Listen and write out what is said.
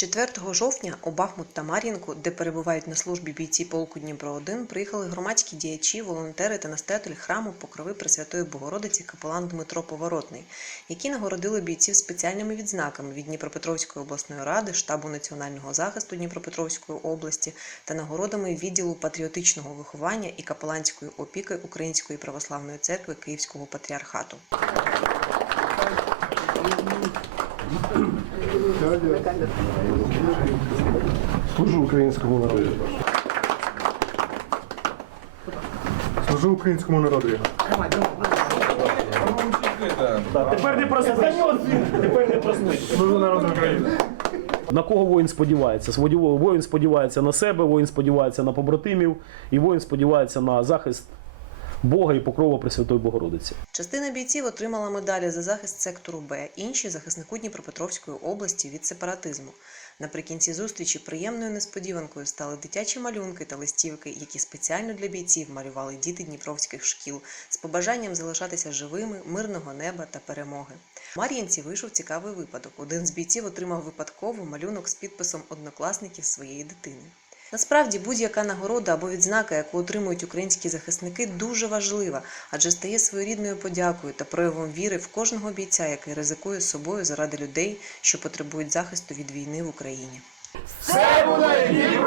4 жовтня у Бахмут та Мар'їнку, де перебувають на службі бійці полку Дніпро-1, приїхали громадські діячі, волонтери та настоятель храму Покрови Пресвятої Богородиці капелан Дмитро Поворотний, які нагородили бійців спеціальними відзнаками від Дніпропетровської обласної ради, штабу національного захисту Дніпропетровської області та нагородами відділу патріотичного виховання і капеланської опіки Української православної церкви Київського патріархату. Служу українському народу. Служу українському народу. Тепер не проснись. Тепер не проснись. Служу народу України. На кого воїн сподівається? Воїн сподівається на себе, воїн сподівається на побратимів, і воїн сподівається на захист Бога і покрова Пресвятої Богородиці. Частина бійців отримала медалі за захист сектору Б, інші захиснику Дніпропетровської області від сепаратизму. Наприкінці зустрічі приємною несподіванкою стали дитячі малюнки та листівки, які спеціально для бійців малювали діти дніпровських шкіл з побажанням залишатися живими, мирного неба та перемоги. Мар'їнці вийшов цікавий випадок. Один з бійців отримав випадково малюнок з підписом однокласників своєї дитини. Насправді будь-яка нагорода або відзнака, яку отримують українські захисники, дуже важлива, адже стає своєрідною подякою та проявом віри в кожного бійця, який ризикує собою заради людей, що потребують захисту від війни в Україні. Це буде!